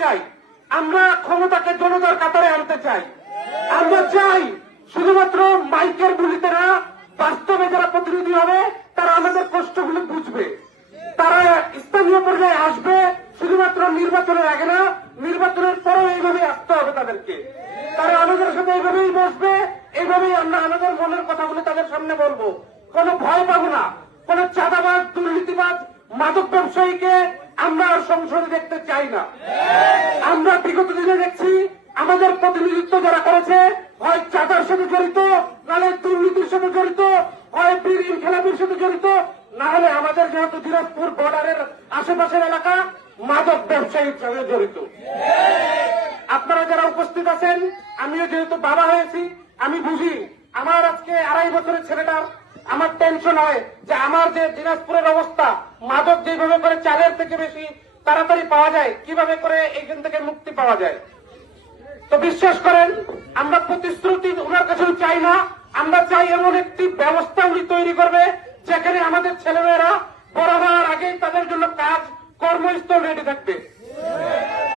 চাই, আমরা ক্ষমতাকে জনতার কাতারে আনতে চাই। আমরা চাই শুধুমাত্র মাইকের গুলিতে না, বাস্তবে যারা প্রতিনিধি হবে তারা আমাদের কষ্টগুলো বুঝবে, তারা স্থানীয় পর্যায়ে আসবে, শুধুমাত্র নির্বাচনের আগে না, নির্বাচনের পরেও এইভাবেই আসতে হবে তাদেরকে। তারা আমাদের সাথে এইভাবেই বসবে, এইভাবেই আমরা আমাদের মনের কথাগুলো তাদের সামনে বলবো। কোনো ভয় পাবো না, কোন চাঁদাবাজ, দুর্নীতিবাজ, মাদক ব্যবসায়ীকে আমরা আর সংসদে দেখতে চাই না। আমরা বিগত দিনে দেখছি আমাদের প্রতিনিধিত্ব যারা করেছে হয় চাঁদার সাথে জড়িত, নাহলে দুর্নীতির সাথে জড়িত, হয় বীর ইনকিলাবের সাথে জড়িত, না হলে আমাদের যেহেতু দিনাজপুর বর্ডারের আশেপাশের এলাকা মাদক ব্যবসায়ীর সাথে জড়িত। আপনারা যারা উপস্থিত আছেন, আমিও যেহেতু বাবা হয়েছি, আমি বুঝি। আমার আজকে 2.5 বছরের ছেলেটার আমার টেনশন হয় যে আমার যে দিনাজপুরের অবস্থা, মাদক যেভাবে করে চালের থেকে বেশি তাড়াতাড়ি পাওয়া যায়, কিভাবে করে এইখান থেকে মুক্তি পাওয়া যায়। তো বিশ্বাস করেন, আমরা প্রতিশ্রুতি ওনার কাছেও চাই না, আমরা চাই এমন একটি ব্যবস্থা উনি তৈরি করবে যেখানে আমাদের ছেলেমেয়েরা বড় হওয়ার আগেই তাদের জন্য কাজ, কর্মস্থল রেডি থাকবে।